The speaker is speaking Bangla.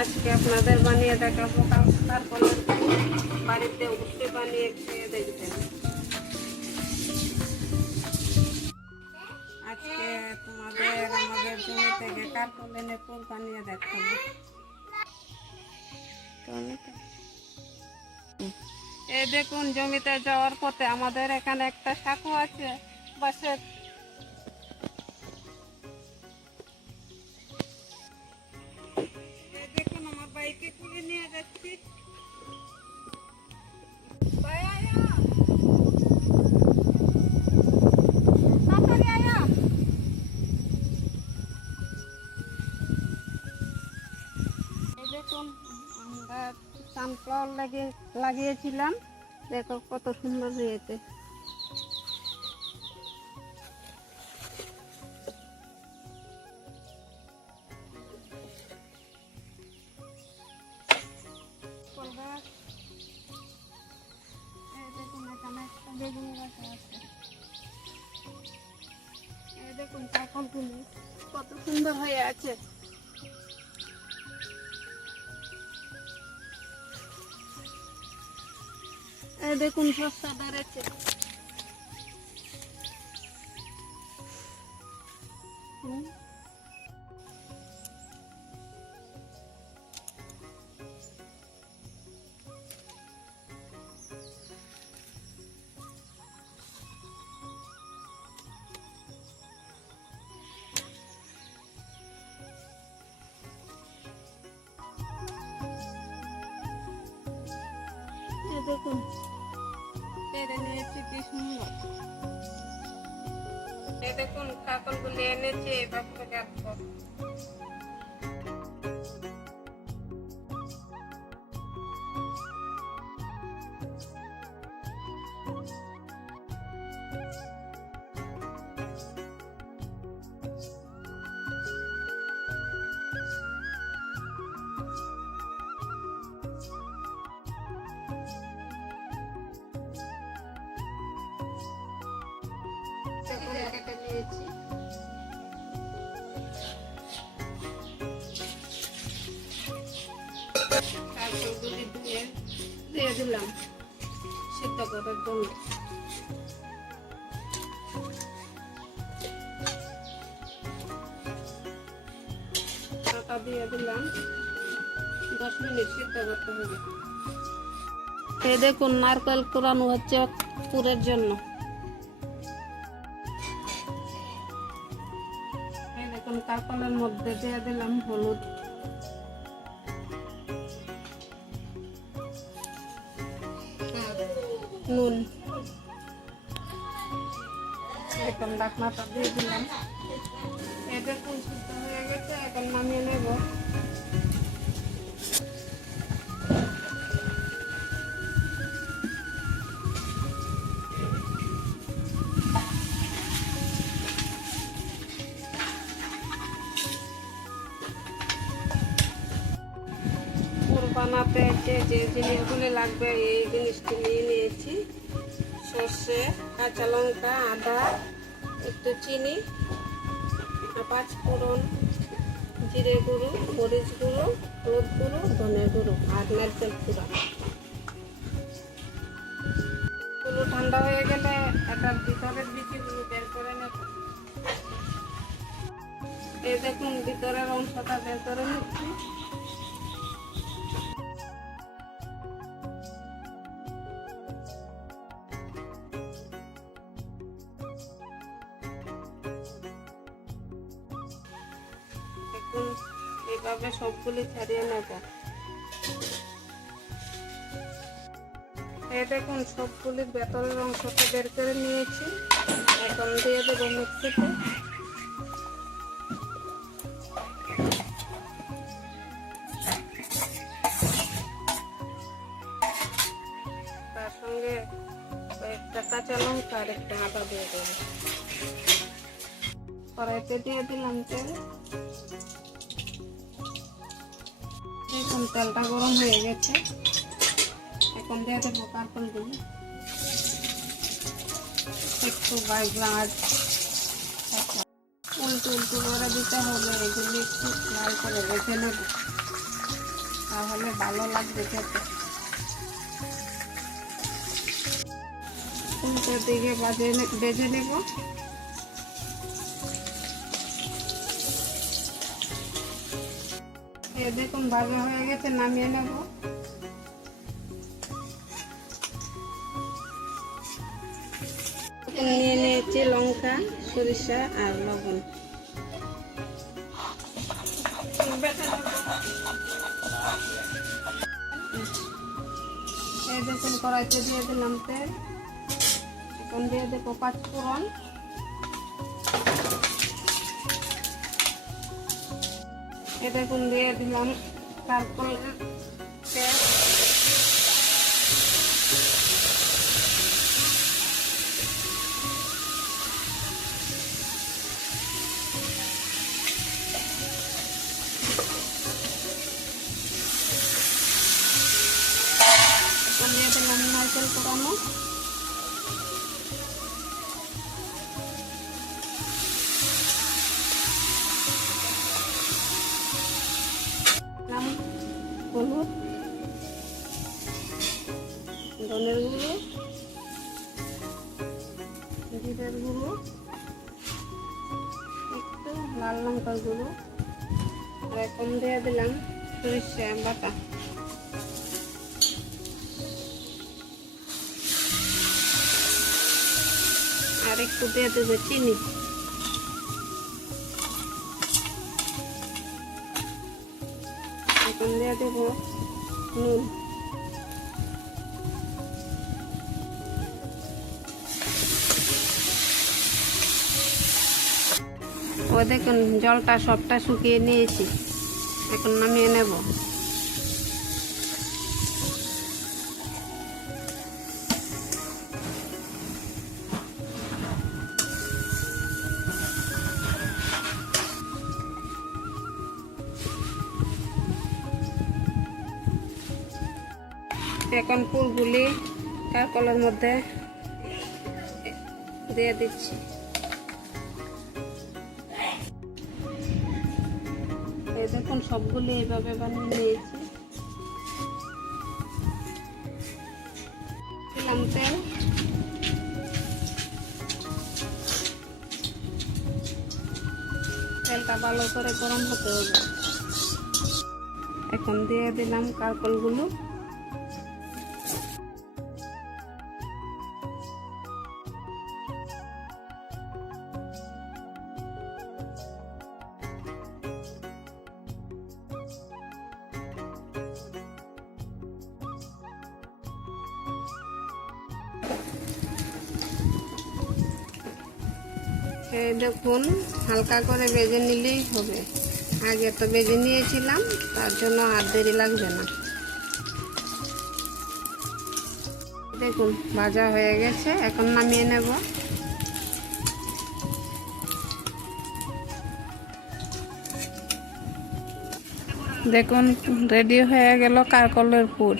আজকে আপনাদের বানিয়ে দেখাবো তারপরে বাড়িতে অবশ্যই বানিয়ে খেয়ে দেখবেন। আজকে আমাদের জমি থেকে কার্পলেনের ফুল বানিয়ে দেখাবো। এই দেখুন, জমিতে যাওয়ার পথে আমাদের এখানে একটা সাঁকো আছে বাসের। দেখুন, আমার বাইকে তুলে নিয়ে যাচ্ছি। দেখুন, আমরা সানফ্লাওয়ার লাগিয়েছিলাম, দেখো কত সুন্দর হয়েছে। দেখুন, এখানে একটা বেগুন গাছ আছে। দেখুন কাকলগুলি কত সুন্দর হয়ে আছে। দেখুন সস্তা বেড়েছে। দেখুন পেরে নিয়েছি কি সুন্দর। দেখুন কাকলগুলি এনেছে, এভাবে রাখবো। কেটে নিয়েছি। কাকলগুলি দিয়ে দিলাম সিদ্ধ করার জন্য। আটা দিয়ে দিলাম, 10 মিনিট সিদ্ধ করতে হবে। এই দেখুন নারকেল কুড়ানো হচ্ছে পুরের জন্য। দেখুন কাকলের মধ্যে দিয়ে দিলাম হলুদ, নুন। এখন ঢাকনাটা দিয়ে দিলাম। দেখুন সিদ্ধ হয়ে গেছে, এখন নামিয়ে নেব। বানাতে যে জিনিসগুলি লাগবে এই জিনিসটি নিয়ে নিয়েছি। সর্ষে, কাঁচা লঙ্কা, আদা, একটু চিনি, 5 ফোড়ন, জিরে গুঁড়ো, মরিচ গুঁড়ো, হলুদ গুঁড়ো, ধনে গুঁড়ো আর নারকেল কুড়া। গুলো ঠান্ডা হয়ে গেলে এটার ভিতরের বিচিগুলো বের করে নেব। এই দেখুন ভিতরের অংশটা বের করে নিচ্ছি। এইভাবে সবগুলি ছাড়িয়ে নেব। এই দেখুন সবগুলির ভেতরের অংশটা বের করে নিয়েছি। এখন দিয়ে দেবো মিক্সিতে। তার সঙ্গে একটা কাঁচা লঙ্কা আর একটা আদা দিয়ে দেবো। কড়াইতে দিয়ে দিলাম তেল। দেখুন তেলটা গরম হয়ে গেছে। এখন দিয়ে দেবো কাকলগুলি। একটু ভাজ উল্টো করে দিতে হবে। এগুলি একটু লাল করে ভেজে নেব। তাহলে ভালো লাগবে খেতে। উল্টো দিকে ভেজে নেব। দেখুন ভাজা হয়ে গেছে, নামিয়ে নেব। নিয়ে নিয়েছি লঙ্কা, সরিষা আর লবণ। এই দেখুন কড়াইতে দিয়ে দিলাম তেল। এখন দিয়ে দেবো 5 ফোড়ন। এই দেখুন দিয়ে দিলাম তারপর তেল। দিয়ে দিলাম নারকেল কোড়ানো। হলুদ, ধনের গুঁড়ো, জিরের গুঁড়ো, একটু লাল লঙ্কার গুঁড়ো, আর এখন দিয়ে দিলাম সরিষা বাটা। আর একটু দিয়ে দেবো চিনি। এখন দিয়ে দেবো নুন। ও দেখুন জলটা সবটা শুকিয়ে নিয়েছি, এখন নামিয়ে নেব। এখন ফুলগুলি কারকলের মধ্যে দিয়ে দিচ্ছি। এই দেখুন সবগুলি এইভাবে বানিয়ে নিয়েছি। দিলাম তেল। তেলটা ভালো করে গরম হতে হবে। এখন দিয়ে দিলাম কারকলগুলো। এই দেখুন হালকা করে ভেজে নিলেই হবে। আগে তো ভেজে নিয়েছিলাম, তার জন্য আর দেরি লাগবে না। দেখুন ভাজা হয়ে গেছে, এখন নামিয়ে নেব। দেখুন রেডি হয়ে গেল কারকলের পুর।